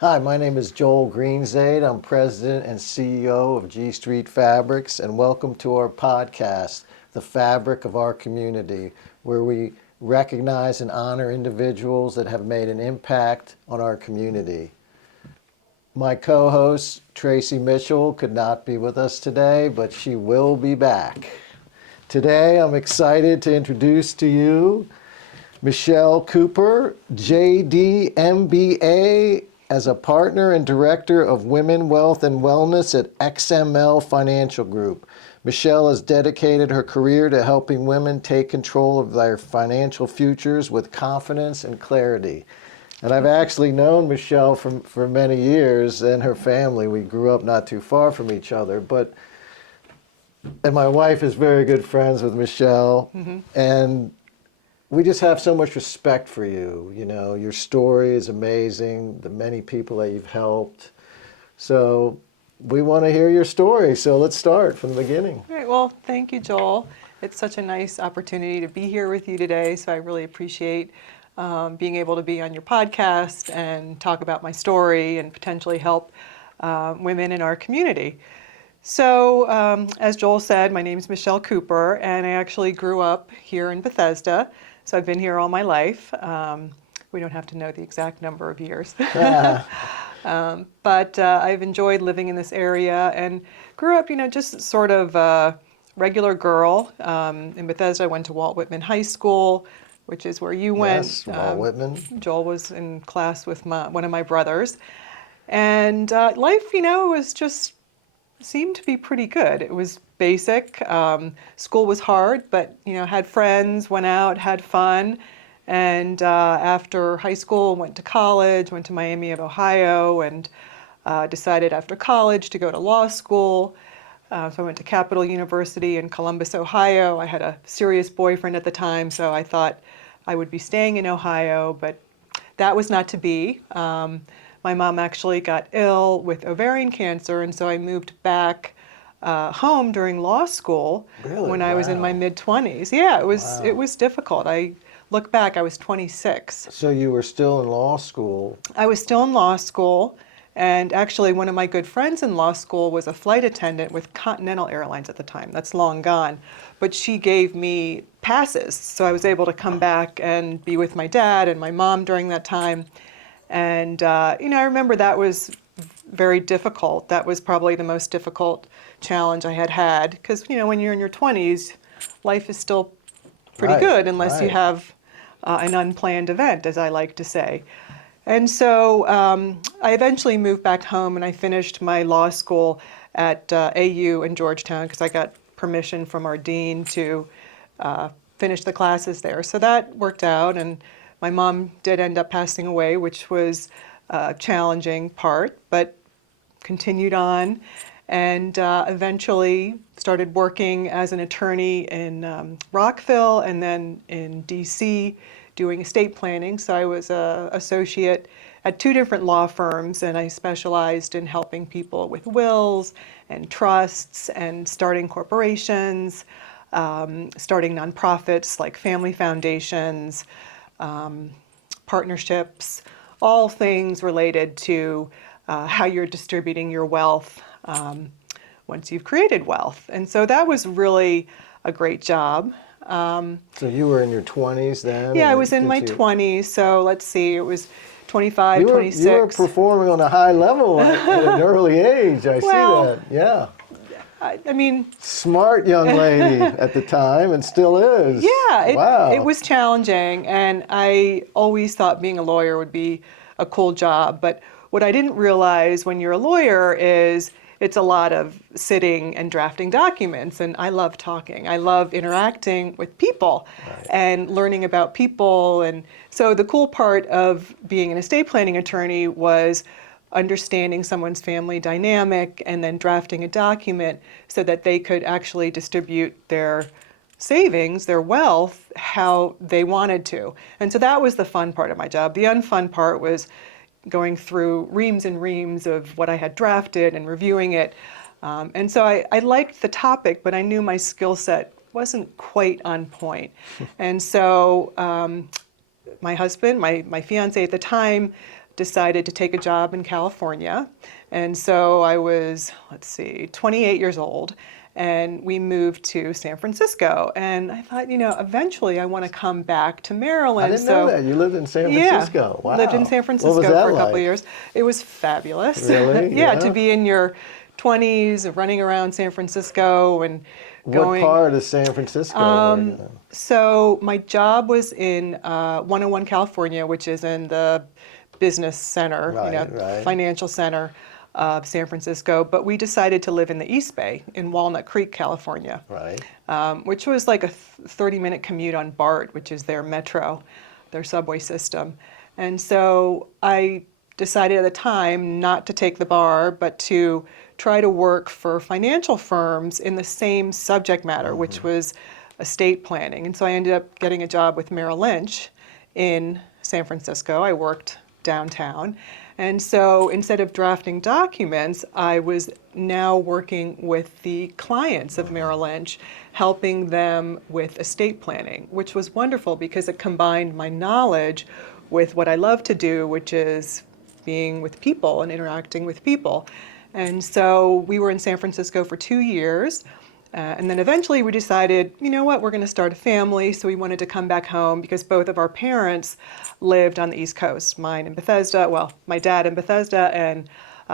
Hi, my name is Joel Greenzaid. I'm president and CEO of G Street Fabrics, and welcome to our podcast, The Fabric of Our Community, where we recognize and honor individuals that have made an impact on our community. My co-host, Traci Mitchell, could not be with us today, but she will be back. Today, I'm excited to introduce to you Michelle Cooper, JD MBA, as a partner and director of Women, Wealth, and Wellness at XML Financial Group. Michelle has dedicated her career to helping women take control of their financial futures with confidence and clarity. And I've actually known Michelle for many years, and her family. We grew up not too far from each other, and my wife is very good friends with Michelle, and we just have so much respect for you. You know, your story is amazing, the many people that you've helped. So we want to hear your story. So let's start from the beginning. All right, well, thank you, Joel. It's such a nice opportunity to be here with you today. So I really appreciate being able to be on your podcast and talk about my story and potentially help women in our community. So as Joel said, my name is Michelle Cooper, and I actually grew up here in Bethesda. So I've been here all my life. We don't have to know the exact number of years. But I've enjoyed living in this area and grew up, just sort of a regular girl. In Bethesda, I went to Walt Whitman High School, which is where you went. Yes, Walt Whitman. Joel was in class with one of my brothers. And life, was just seemed to be pretty good. It was basic. School was hard, but had friends, went out, had fun. And after high school, went to college, went to Miami of Ohio, and decided after college to go to law school. So I went to Capital University in Columbus, Ohio. I had a serious boyfriend at the time, so I thought I would be staying in Ohio, but that was not to be. My mom actually got ill with ovarian cancer, and so I moved back home during law school when I was in my mid-20s. Yeah, it was difficult. I look back, I was 26. So you were still in law school. I was still in law school, and actually one of my good friends in law school was a flight attendant with Continental Airlines at the time. That's long gone. But she gave me passes, so I was able to come back and be with my dad and my mom during that time. And, I remember that was very difficult. That was probably the most difficult challenge I had because, when you're in your 20s, life is still pretty good unless you have an unplanned event, as I like to say. And so I eventually moved back home and I finished my law school at AU in Georgetown because I got permission from our dean to finish the classes there. So that worked out, and my mom did end up passing away, which was a challenging part, but continued on and eventually started working as an attorney in Rockville and then in DC doing estate planning. So I was an associate at 2 different law firms, and I specialized in helping people with wills and trusts and starting corporations, starting nonprofits like family foundations, partnerships, all things related to how you're distributing your wealth once you've created wealth. And so that was really a great job. So you were in your 20s then? Yeah, I was in my 20s. So let's see, it was 25, 26. You were performing on a high level at an early age. I see that. Yeah. I mean, smart young lady at the time, and still is. Yeah, it was challenging, and I always thought being a lawyer would be a cool job. But what I didn't realize when you're a lawyer is it's a lot of sitting and drafting documents, and I love talking. I love interacting with people and learning about people. And so the cool part of being an estate planning attorney was understanding someone's family dynamic and then drafting a document so that they could actually distribute their savings, their wealth, how they wanted to. And so that was the fun part of my job. The unfun part was going through reams and reams of what I had drafted and reviewing it. And so I liked the topic, but I knew my skill set wasn't quite on point. And so my husband, my fiance at the time, decided to take a job in California. And so I was, 28 years old. And we moved to San Francisco. And I thought, eventually I want to come back to Maryland. I didn't know that. You lived in San Yeah, Francisco. Wow. lived in San Francisco What was that for a couple like? of years. It was fabulous. Really? Yeah, to be in your 20s, running around San Francisco and going. What part of San Francisco were you in? So my job was in 101 California, which is in the business center, Right. financial center of San Francisco. But we decided to live in the East Bay in Walnut Creek, California, Right. which was like a 30-minute commute on BART, which is their metro, their subway system. And so I decided at the time not to take the bar, but to try to work for financial firms in the same subject matter, which was estate planning. And so I ended up getting a job with Merrill Lynch in San Francisco. I worked downtown. And so instead of drafting documents, I was now working with the clients of Merrill Lynch, helping them with estate planning, which was wonderful because it combined my knowledge with what I love to do, which is being with people and interacting with people. And so we were in San Francisco for 2 years. And then eventually we decided, you know what, we're going to start a family. So we wanted to come back home because both of our parents lived on the East Coast. Mine in Bethesda, well, my dad in Bethesda, and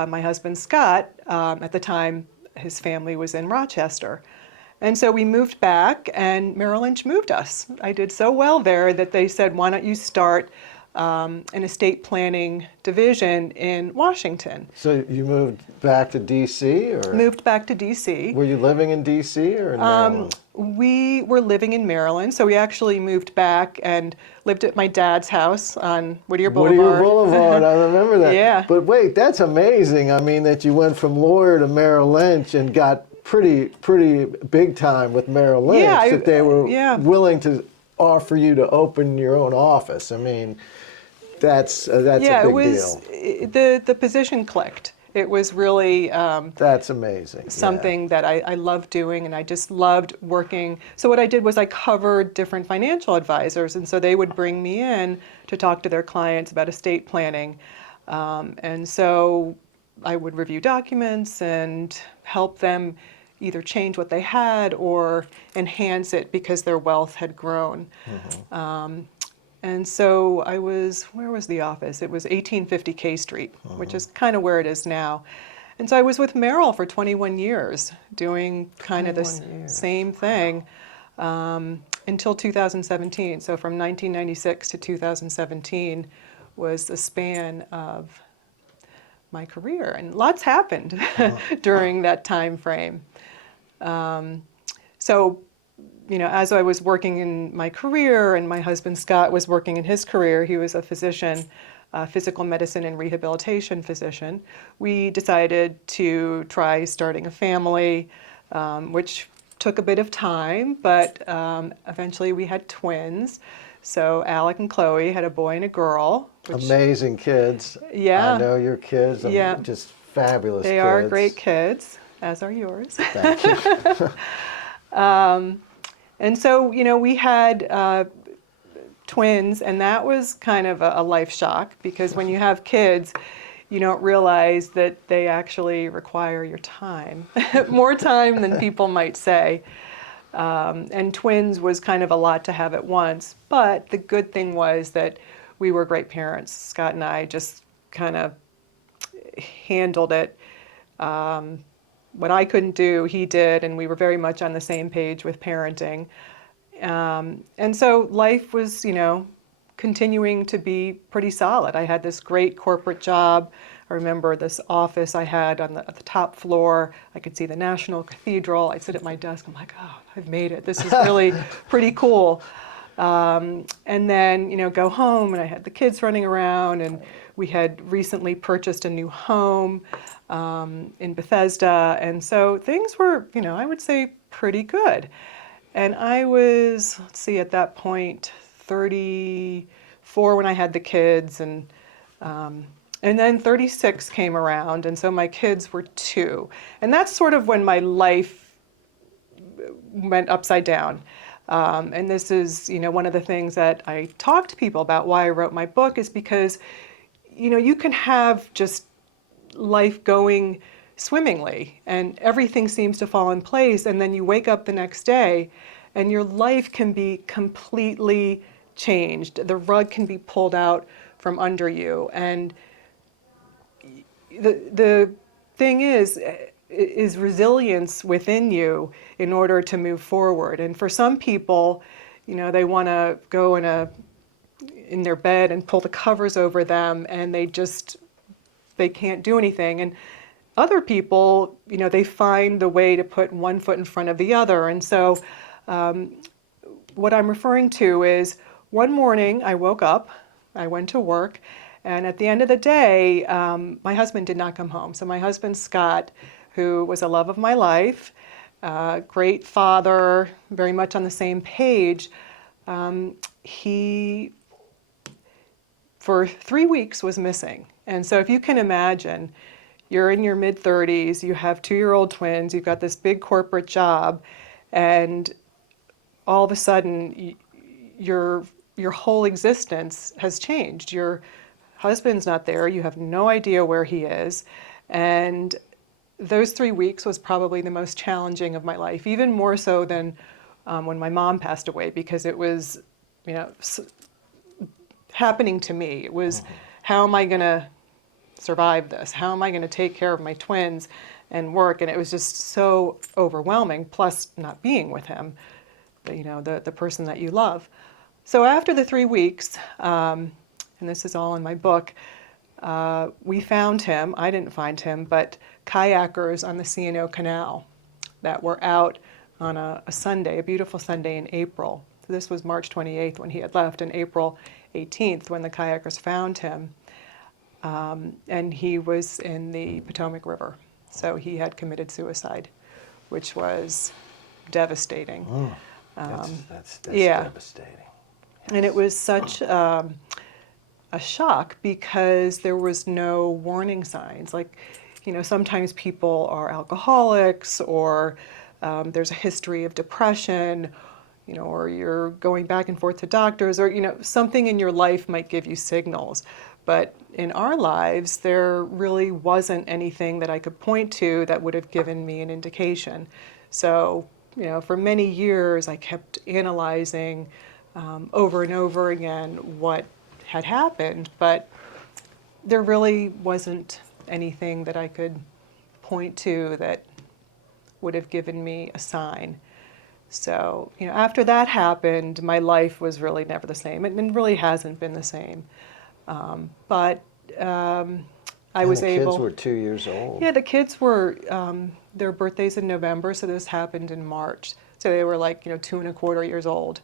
my husband Scott, at the time, his family was in Rochester. And so we moved back, and Merrill Lynch moved us. I did so well there that they said, why don't you start an estate planning division in Washington. So you moved back to D.C. or? Moved back to D.C. Were you living in D.C. or in Maryland? We were living in Maryland, so we actually moved back and lived at my dad's house on Whittier Boulevard. Whittier Boulevard, I remember that. Yeah. But wait, that's amazing. I mean, that you went from lawyer to Merrill Lynch and got pretty big time with Merrill Lynch, that they were willing to offer you to open your own office. I mean, that's a big deal. The position clicked. It was really that's amazing. Something that I loved doing, and I just loved working. So what I did was I covered different financial advisors, and so they would bring me in to talk to their clients about estate planning. And so I would review documents and help them either change what they had or enhance it because their wealth had grown. And so where was the office? It was 1850 K Street, which is kind of where it is now. And so I was with Merrill for 21 years, doing kind of the same thing until 2017. So from 1996 to 2017 was the span of my career. And lots happened during that time frame. So, as I was working in my career and my husband Scott was working in his career, he was a physician, physical medicine and rehabilitation physician, we decided to try starting a family, which took a bit of time, but eventually we had twins. So Alec and Chloe had a boy and a girl. Amazing kids. Yeah. I know your kids. Just fabulous kids. They are great kids, as are yours. Thank you. And so, we had twins, and that was kind of a life shock because when you have kids, you don't realize that they actually require your time, more time than people might say. And twins was kind of a lot to have at once. But the good thing was that we were great parents. Scott and I just kind of handled it. What I couldn't do, he did, and we were very much on the same page with parenting. And so life was, continuing to be pretty solid. I had this great corporate job. I remember this office I had at the top floor. I could see the National Cathedral. I'd sit at my desk. I'm like, oh, I've made it. This is really pretty cool. And then, go home, and I had the kids running around, and we had recently purchased a new home in Bethesda. And so things were, I would say pretty good. And I was, at that point, 34 when I had the kids, and then 36 came around, and so my kids were 2. And that's sort of when my life went upside down. And this is, one of the things that I talk to people about why I wrote my book is because you can have just life going swimmingly and everything seems to fall in place, and then you wake up the next day and your life can be completely changed. The rug can be pulled out from under you. And the thing is resilience within you in order to move forward. And for some people, they want to go in their bed and pull the covers over them, and they can't do anything. And other people, they find the way to put one foot in front of the other. And so what I'm referring to is one morning I woke up, I went to work, and at the end of the day, my husband did not come home. So my husband, Scott, who was a love of my life, great father, very much on the same page, he, for 3 weeks, was missing. And so if you can imagine, you're in your mid-30s, you have 2-year-old twins, you've got this big corporate job, and all of a sudden, your whole existence has changed. Your husband's not there, you have no idea where he is, and those 3 weeks was probably the most challenging of my life, even more so than when my mom passed away, because it was, happening to me. It was, how am I going to survive this? How am I going to take care of my twins and work? And it was just so overwhelming, plus not being with him, the person that you love. So after the 3 weeks, and this is all in my book, we found him. I didn't find him, but kayakers on the C&O Canal that were out on a Sunday, a beautiful Sunday in April. So this was March 28th when he had left, and April 18th when the kayakers found him. And he was in the Potomac River. So he had committed suicide, which was devastating. That's yeah. devastating. Yes. And it was such a shock because there was no warning signs. Like, sometimes people are alcoholics, or there's a history of depression, or you're going back and forth to doctors, or, something in your life might give you signals. But in our lives, there really wasn't anything that I could point to that would have given me an indication. So, for many years, I kept analyzing over and over again what had happened, but there really wasn't anything that I could point to that would have given me a sign. So, after that happened, my life was really never the same. It really hasn't been the same. But I was able. The kids were 2 years old. Yeah, the kids were, their birthdays in November, so this happened in March. So they were like, 2¼ years old,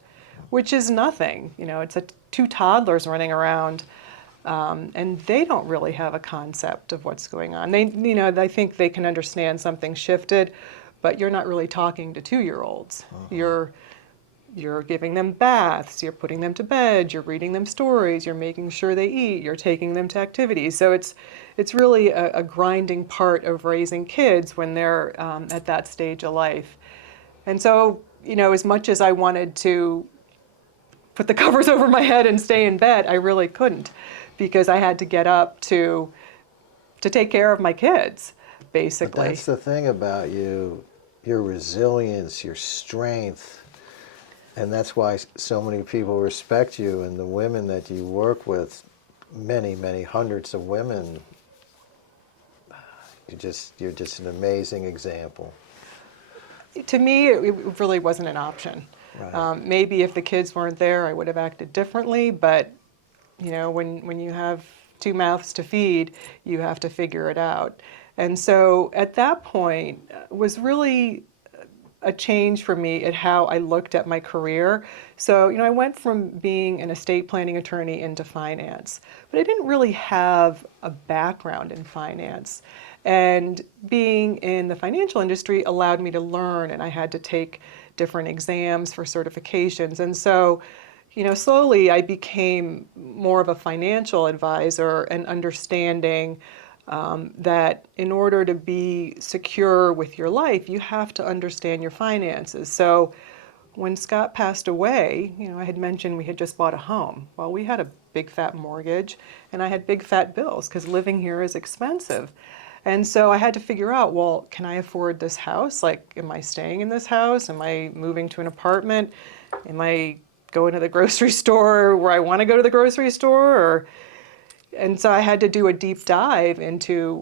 which is nothing. It's two toddlers running around, and they don't really have a concept of what's going on. They, I think they can understand something shifted, but you're not really talking to 2-year-olds. You're giving them baths, you're putting them to bed, you're reading them stories, you're making sure they eat, you're taking them to activities. So it's really a grinding part of raising kids when they're at that stage of life. And so, as much as I wanted to put the covers over my head and stay in bed, I really couldn't, because I had to get up to take care of my kids, basically. But that's the thing about you, your resilience, your strength. And that's why so many people respect you, and the women that you work with, many, many hundreds of women. You're just an amazing example. To me, it really wasn't an option. Right. Maybe if the kids weren't there, I would have acted differently. But when you have 2 mouths to feed, you have to figure it out. And so at that point was really a change for me at how I looked at my career. So, I went from being an estate planning attorney into finance, but I didn't really have a background in finance. And being in the financial industry allowed me to learn, and I had to take different exams for certifications. And so, slowly I became more of a financial advisor and understanding that in order to be secure with your life, you have to understand your finances. So when Scott passed away, I had mentioned we had just bought a home. Well, we had a big fat mortgage, and I had big fat bills because living here is expensive. And so I had to figure out, well, can I afford this house? Like, am I staying in this house? Am I moving to an apartment? Am I going to the grocery store where I want to go to the grocery store? And so I had to do a deep dive into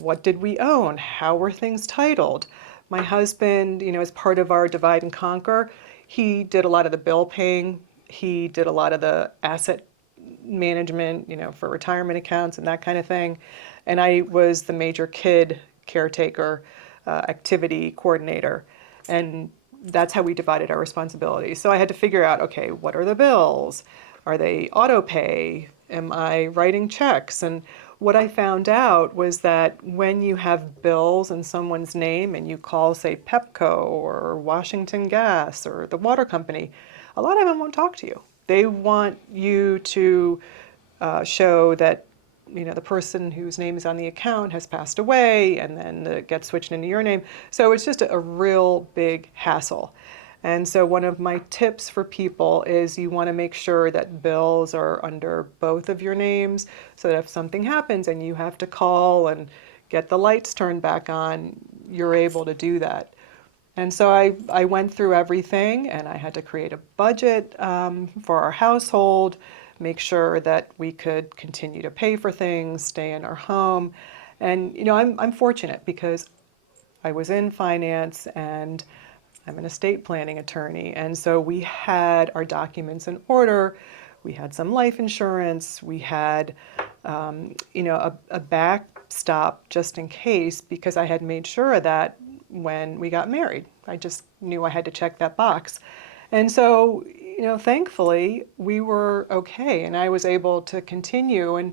what did we own? How were things titled? My husband, as part of our divide and conquer, he did a lot of the bill paying. He did a lot of the asset management, for retirement accounts and that kind of thing. And I was the major kid caretaker, activity coordinator. And that's how we divided our responsibilities. So I had to figure out, okay, what are the bills? Are they auto pay? Am I writing checks? And what I found out was that when you have bills in someone's name and you call, say, Pepco or Washington Gas or the water company, a lot of them won't talk to you. They want you to show that the person whose name is on the account has passed away, and then it gets switched into your name. So it's just a real big hassle. And so one of my tips for people is you want to make sure that bills are under both of your names, so that if something happens and you have to call and get the lights turned back on, you're able to do that. And so I went through everything, and I had to create a budget for our household, make sure that we could continue to pay for things, stay in our home. And I'm fortunate because I was in finance and I'm an estate planning attorney. And so we had our documents in order. We had some life insurance. We had, a backstop just in case, because I had made sure of that when we got married. I just knew I had to check that box. And so, thankfully, we were okay, and I was able to continue.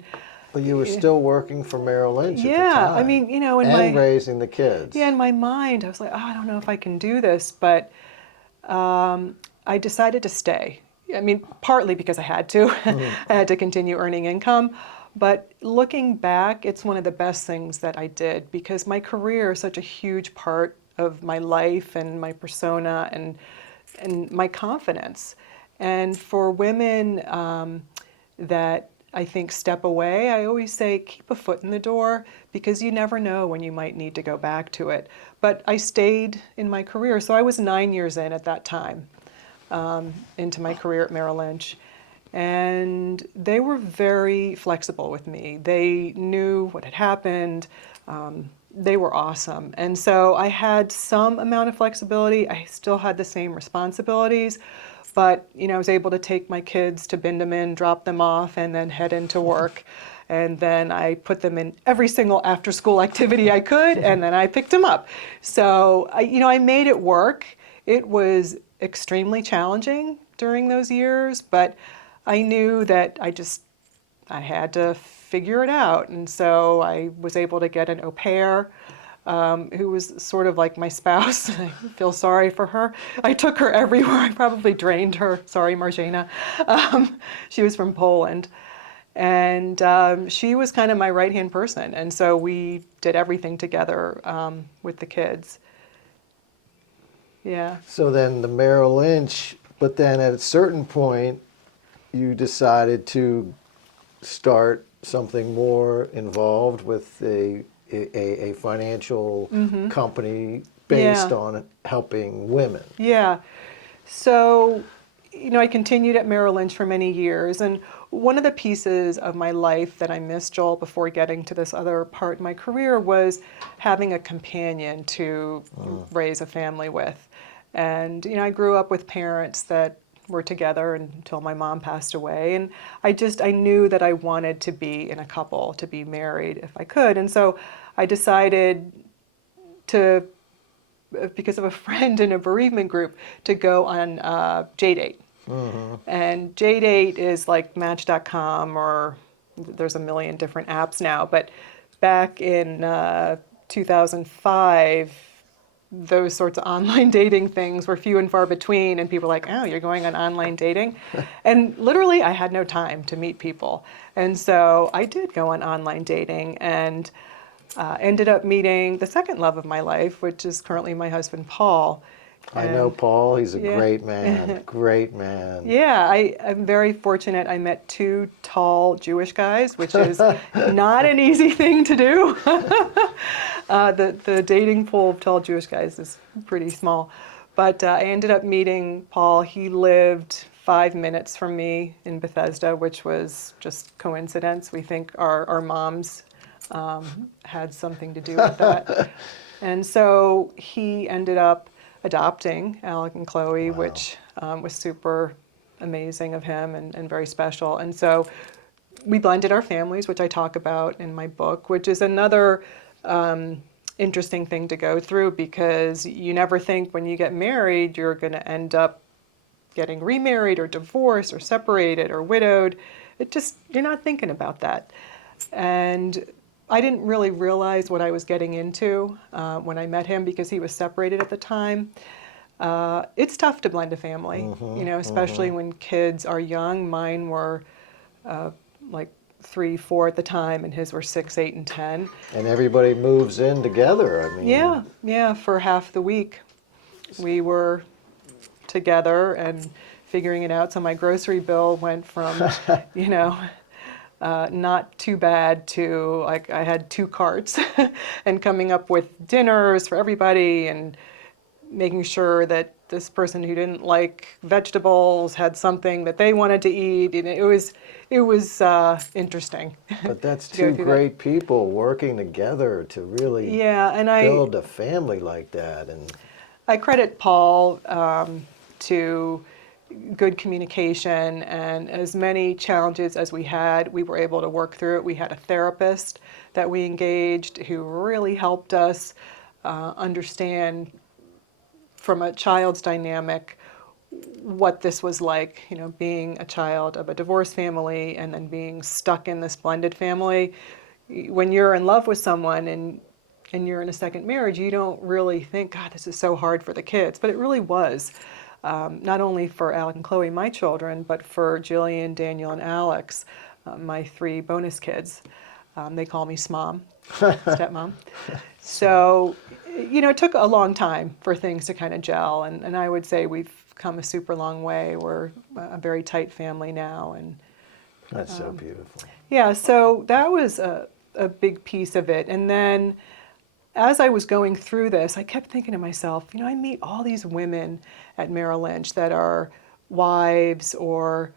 But you were still working for Merrill Lynch at the Yeah, time. I mean, and raising the kids. Yeah, in my mind, I was like, oh, I don't know if I can do this, but I decided to stay. I mean, partly because I had to. I had to continue earning income. But looking back, it's one of the best things that I did, because my career is such a huge part of my life and my persona and my confidence. And for women that I think step away, I always say keep a foot in the door, because you never know when you might need to go back to it. But I stayed in my career. So I was 9 years in at that time, into my career at Merrill Lynch. And they were very flexible with me. They knew what had happened. They were awesome. And so I had some amount of flexibility. I still had the same responsibilities, but I was able to take my kids to Bindaman, drop them off, and then head into work. And then I put them in every single after-school activity I could, and then I picked them up. So I made it work. It was extremely challenging during those years, but I knew that I had to figure it out. And so I was able to get an au pair who was sort of like my spouse. I feel sorry for her. I took her everywhere. I probably drained her. Sorry, Marjana. She was from Poland. And she was kind of my right-hand person. And so we did everything together with the kids. Yeah. So then the Merrill Lynch, but then at a certain point, you decided to start something more involved with a financial company based on helping women. Yeah. So, I continued at Merrill Lynch for many years. And one of the pieces of my life that I missed, Joel, before getting to this other part in my career, was having a companion to raise a family with. And, I grew up with parents that were together until my mom passed away. And I knew that I wanted to be in a couple, to be married if I could. And so I decided to, because of a friend in a bereavement group, to go on JDate. And JDate is like Match.com, or there's a million different apps now. But back in 2005, those sorts of online dating things were few and far between, and people were like, oh, you're going on online dating? And literally, I had no time to meet people. And so I did go on online dating, and ended up meeting the second love of my life, which is currently my husband, Paul. I know Paul. He's a Yeah. great man. Great man. Yeah, I'm very fortunate. I met two tall Jewish guys, which is not an easy thing to do. The dating pool of tall Jewish guys is pretty small. But I ended up meeting Paul. He lived 5 minutes from me in Bethesda, which was just coincidence. We think our moms had something to do with that. And so he ended up adopting Alec and Chloe, Wow. which was super amazing of him and very special. And so we blended our families, which I talk about in my book, which is another interesting thing to go through, because you never think when you get married you're going to end up getting remarried or divorced or separated or widowed. You're not thinking about that. And I didn't really realize what I was getting into when I met him, because he was separated at the time. It's tough to blend a family, especially when kids are young. Mine were like 3, 4 at the time, and his were 6, 8, and 10. And everybody moves in together. I mean, Yeah, for half the week we were together and figuring it out. So my grocery bill went from, not too bad to, like, I had 2 carts and coming up with dinners for everybody and making sure that this person who didn't like vegetables had something that they wanted to eat. And it was interesting. But that's to go two through great people working together to really build a family like that. And I credit Paul to good communication, and as many challenges as we had, we were able to work through it. We had a therapist that we engaged who really helped us understand from a child's dynamic what this was like, being a child of a divorced family and then being stuck in this blended family. When you're in love with someone and you're in a second marriage, you don't really think, God, this is so hard for the kids. But it really was, not only for Alec and Chloe, my children, but for Jillian, Daniel, and Alex, my 3 bonus kids. They call me Smom, stepmom. So, it took a long time for things to kind of gel. And I would say we've come a super long way. We're a very tight family now. And that's so beautiful. yeah, so that was a big piece of it. And then as I was going through this, I kept thinking to myself, I meet all these women at Merrill Lynch that are wives or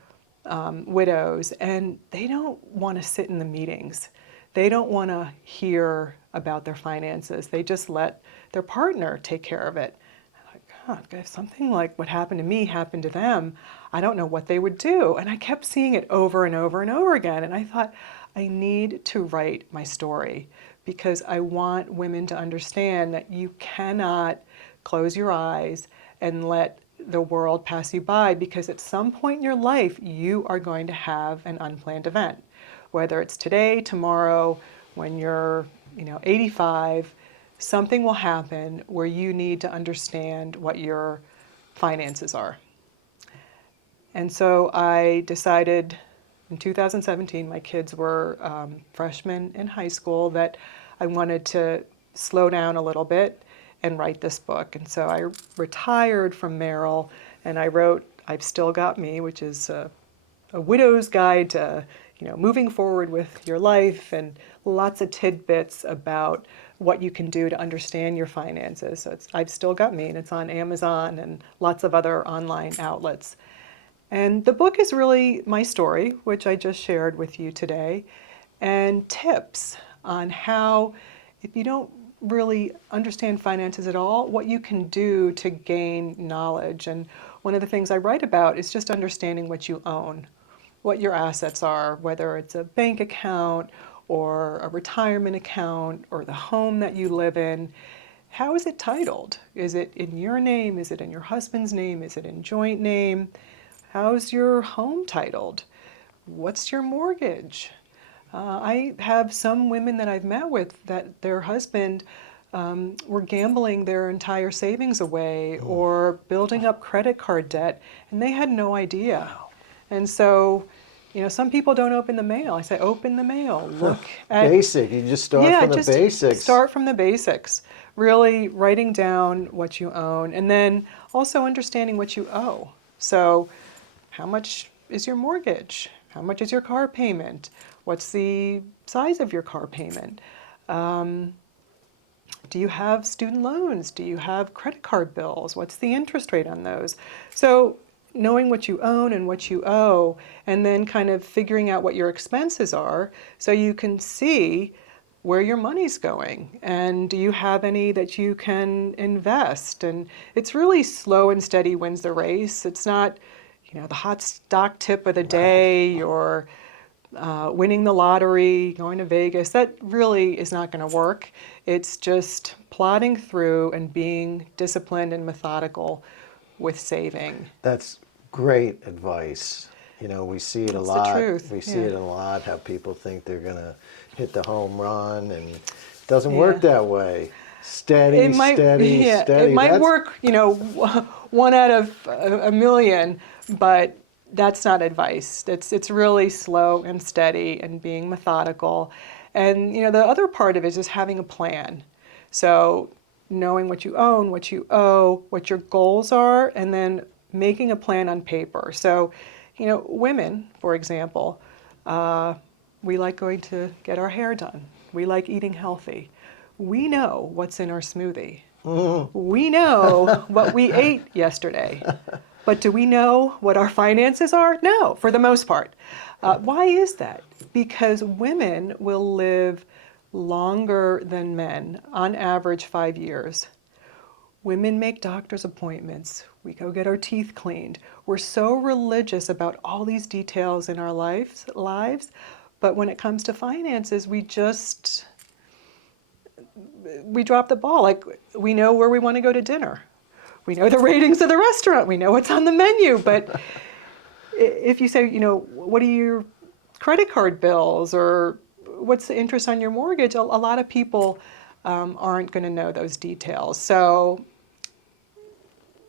widows, and they don't want to sit in the meetings. They don't want to hear about their finances. They just let their partner take care of it. I'm like, God, if something like what happened to me happened to them, I don't know what they would do. And I kept seeing it over and over and over again. And I thought, I need to write my story, because I want women to understand that you cannot close your eyes and let the world pass you by, because at some point in your life, you are going to have an unplanned event. Whether it's today, tomorrow, when you're 85, something will happen where you need to understand what your finances are. And so I decided in 2017, my kids were freshmen in high school, that I wanted to slow down a little bit and write this book. And so I retired from Merrill and I wrote I've Still Got Me, which is a widow's guide to moving forward with your life, and lots of tidbits about what you can do to understand your finances. So it's I've Still Got Me, and it's on Amazon and lots of other online outlets. And the book is really my story, which I just shared with you today, and tips on how, if you don't really understand finances at all, what you can do to gain knowledge. And one of the things I write about is just understanding what you own, what your assets are, whether it's a bank account or a retirement account or the home that you live in. How is it titled? Is it in your name? Is it in your husband's name? Is it in joint name? How's your home titled? What's your mortgage? I have some women that I've met with that their husband were gambling their entire savings away or building up credit card debt, and they had no idea. Wow. And so Some people don't open the mail. I say, open the mail. Look at Basic. You just start from the just basics. start from the basics. Really writing down what you own, and then also understanding what you owe. So, how much is your mortgage? How much is your car payment? What's the size of your car payment? Do you have student loans? Do you have credit card bills? What's the interest rate on those? So knowing what you own and what you owe, and then kind of figuring out what your expenses are so you can see where your money's going. And do you have any that you can invest? And it's really slow and steady wins the race. It's not, the hot stock tip of the day or winning the lottery, going to Vegas. That really is not going to work. It's just plodding through and being disciplined and methodical with saving. That's great advice. We see it a That's lot. the truth. We see it a lot, how people think they're going to hit the home run, and it doesn't work that way. Steady. It might work, one out of a million, but that's not advice. It's really slow and steady and being methodical. And the other part of it is just having a plan. So knowing what you own, what you owe, what your goals are, and then making a plan on paper. So, women, for example, we like going to get our hair done. We like eating healthy. We know what's in our smoothie. We know what we ate yesterday. But do we know what our finances are? No, for the most part. Why is that? Because women will live longer than men, on average 5 years. Women make doctor's appointments. We go get our teeth cleaned. We're so religious about all these details in our lives, but when it comes to finances, we drop the ball. Like, we know where we want to go to dinner. We know the ratings of the restaurant. We know what's on the menu. But if you say, what are your credit card bills, or what's the interest on your mortgage, a lot of people aren't going to know those details. So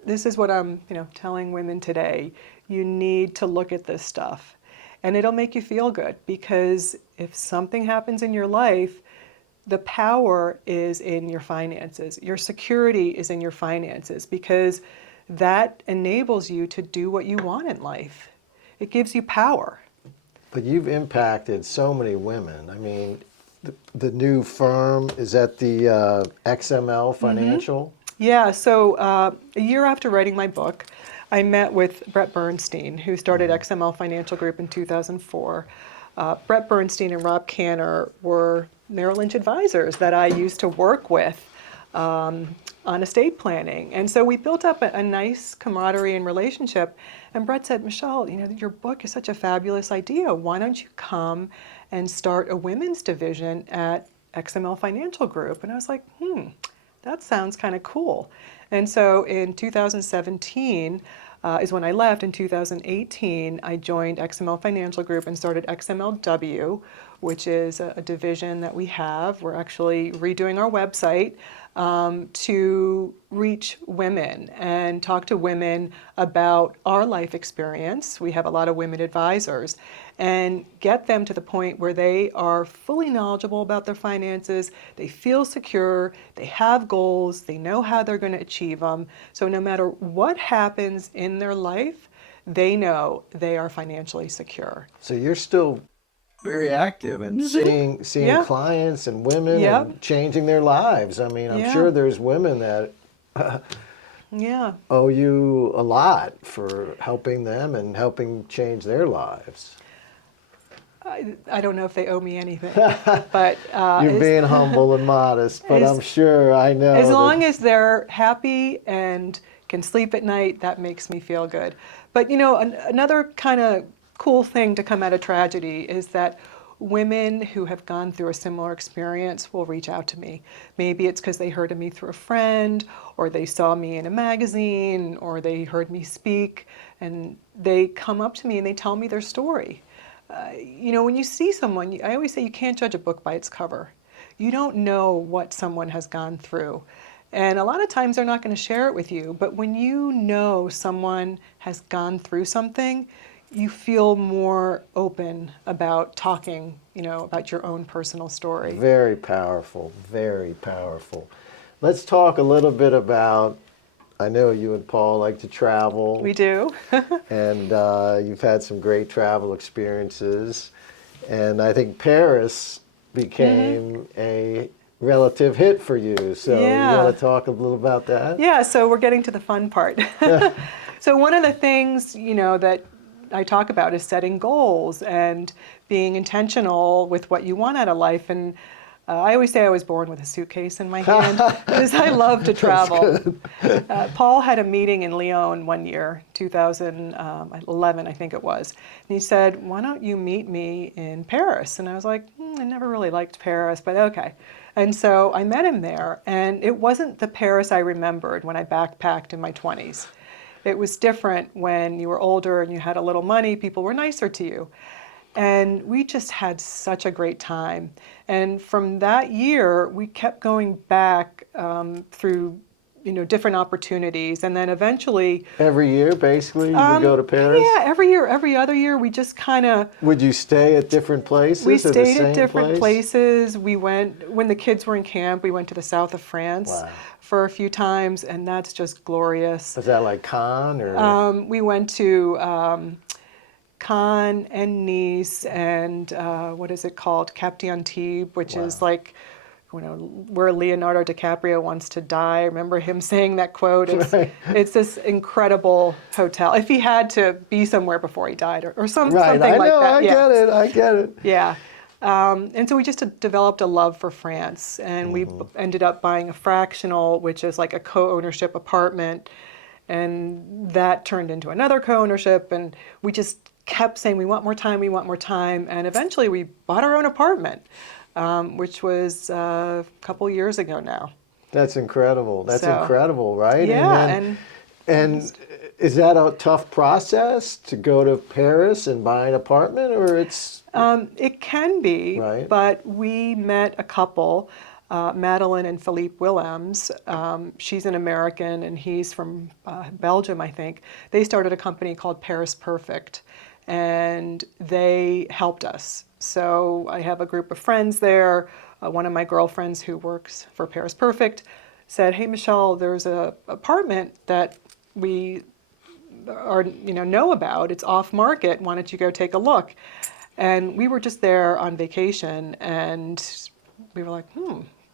this is what I'm telling women today. You need to look at this stuff. And it'll make you feel good, because if something happens in your life, the power is in your finances. Your security is in your finances, because that enables you to do what you want in life. It gives you power. But you've impacted so many women. I mean, the new firm, is that the XML Financial? Yeah, so a year after writing my book, I met with Brett Bernstein, who started XML Financial Group in 2004. Brett Bernstein and Rob Canner were Merrill Lynch advisors that I used to work with on estate planning. And so we built up a nice camaraderie and relationship. And Brett said, Michelle, your book is such a fabulous idea. Why don't you come and start a women's division at XML Financial Group? And I was like, that sounds kind of cool. And so in 2017 is when I left. In 2018, I joined XML Financial Group and started XML-W, which is a division that we have. We're actually redoing our website to reach women and talk to women about our life experience. We have a lot of women advisors, and get them to the point where they are fully knowledgeable about their finances, they feel secure, they have goals, they know how they're going to achieve them. So no matter what happens in their life, they know they are financially secure. So you're still very active and seeing clients and women and changing their lives. I mean, I'm sure there's women that owe you a lot for helping them and helping change their lives. I don't know if they owe me anything, but you're being humble and modest, but I'm sure I know. As long as they're happy and can sleep at night, that makes me feel good. But another kind of cool thing to come out of tragedy is that women who have gone through a similar experience will reach out to me. Maybe it's because they heard of me through a friend, or they saw me in a magazine, or they heard me speak, and they come up to me and they tell me their story. When you see someone, I always say you can't judge a book by its cover. You don't know what someone has gone through. And a lot of times they're not going to share it with you, but when you know someone has gone through something, you feel more open about talking, about your own personal story. Very powerful, very powerful. Let's talk a little bit about, I know you and Paul like to travel. We do. And you've had some great travel experiences. And I think Paris became a relative hit for you. So Yeah. you want to talk a little about that? Yeah, so we're getting to the fun part. So one of the things, that I talk about is setting goals and being intentional with what you want out of life. And I always say I was born with a suitcase in my hand because I love to travel. Paul had a meeting in Lyon one year, 2011, I think it was. And he said, why don't you meet me in Paris? And I was like, I never really liked Paris, but okay. And so I met him there, and it wasn't the Paris I remembered when I backpacked in my 20s. It was different when you were older and you had a little money, people were nicer to you. And we just had such a great time. And from that year, we kept going back through different opportunities. And then eventually... Every year, basically, you would go to Paris? Yeah, every year, every other year, we just kind of... Would you stay at different places? We or the stayed same at different place? places. We went, when the kids were in camp, we went to the south of France. Wow. For a few times, and that's just glorious. Was that like Cannes? Or? We went to Cannes and Nice and what is it called? Cap d'Antibes, which is like, where Leonardo DiCaprio wants to die. I remember him saying that quote. It's, Right. It's this incredible hotel. If he had to be somewhere before he died, or something Right, like that. I get it, I get it. Yeah. And so we just developed a love for France, and we ended up buying a fractional, which is like a co-ownership apartment, and that turned into another co-ownership, and we just kept saying, we want more time, and eventually we bought our own apartment, which was a couple years ago now. That's incredible. That's So, incredible, right? Yeah, and is that a tough process to go to Paris and buy an apartment, or it's... It can be, Right. but we met a couple, Madeline and Philippe Willems. She's an American and he's from Belgium, I think. They started a company called Paris Perfect, and they helped us. So I have a group of friends there. One of my girlfriends who works for Paris Perfect said, hey, Michelle, there's an apartment that we know about. It's off market. Why don't you go take a look? And we were just there on vacation, and we were like,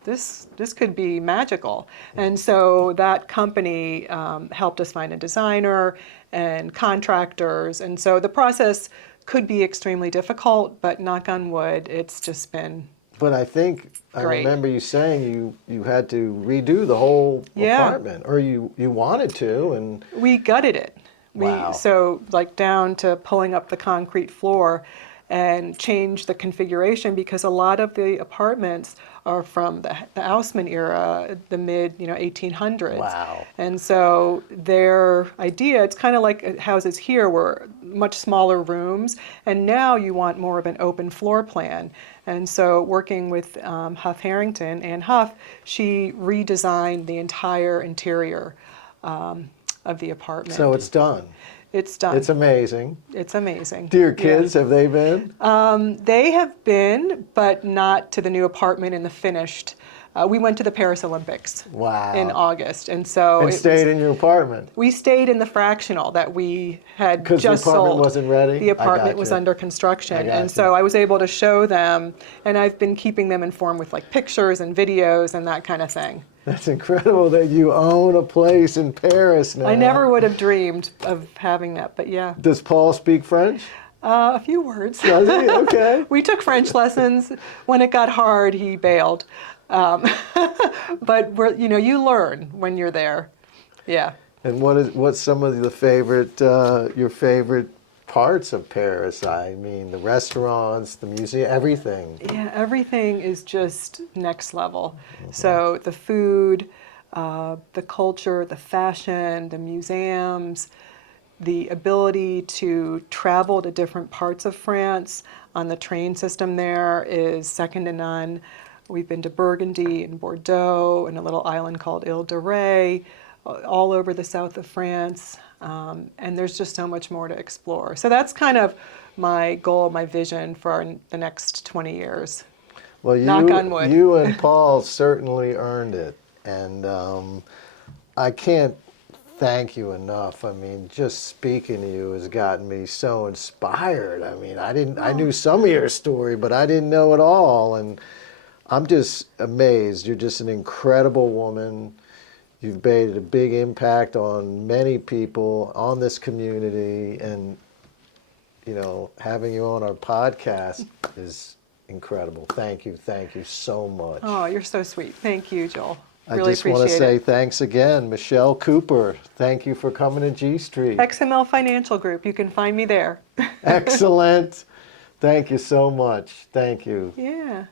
this could be magical. And so that company helped us find a designer and contractors. And so the process could be extremely difficult, but knock on wood, it's just been But I think, I great. remember you saying you had to redo the whole apartment, or you wanted to, and... We gutted it. Wow. So like down to pulling up the concrete floor and change the configuration, because a lot of the apartments are from the Haussmann era, the mid 1800s. Wow. And so their idea, it's kind of like houses here were much smaller rooms, and now you want more of an open floor plan. And so working with Huff Harrington, Ann Huff, she redesigned the entire interior of the apartment. So it's done. It's done. It's amazing. It's amazing. Do your kids, have they been? They have been, but not to the new apartment in the finished. We went to the Paris Olympics Wow. in August, and so And stayed in your apartment? we stayed in the fractional that we had Because the just apartment sold. wasn't ready? The I apartment gotcha. was under I construction, gotcha. and so I was able to show them, and I've been keeping them informed with like pictures and videos and that kind of thing. That's incredible that you own a place in Paris now. I never would have dreamed of having that, but yeah. Does Paul speak French? A few words. Does he? Okay. We took French lessons. When it got hard, he bailed. But you learn when you're there. Yeah. And what's some of the favorite your favorite parts of Paris? I mean, the restaurants, the museum, everything. Yeah, everything is just next level. So the food, the culture, the fashion, the museums, the ability to travel to different parts of France on the train system there is second to none. We've been to Burgundy and Bordeaux and a little island called Ile de Ré. all over the south of France, and there's just so much more to explore. So that's kind of my goal, my vision for the next 20 years. Well, Knock on wood. you and Paul certainly earned it, and I can't thank you enough. I mean, just speaking to you has gotten me so inspired. I mean, I knew some of your story, but I didn't know it all, and I'm just amazed. You're just an incredible woman. You've made a big impact on many people, on this community, and having you on our podcast is incredible. Thank you so much. Oh, you're so sweet. Thank you, Joel. I Really just want to appreciate say it. thanks again, Michelle Cooper. Thank you for coming to G Street. XML Financial Group. You can find me there. Excellent. Thank you so much. Thank you. Yeah.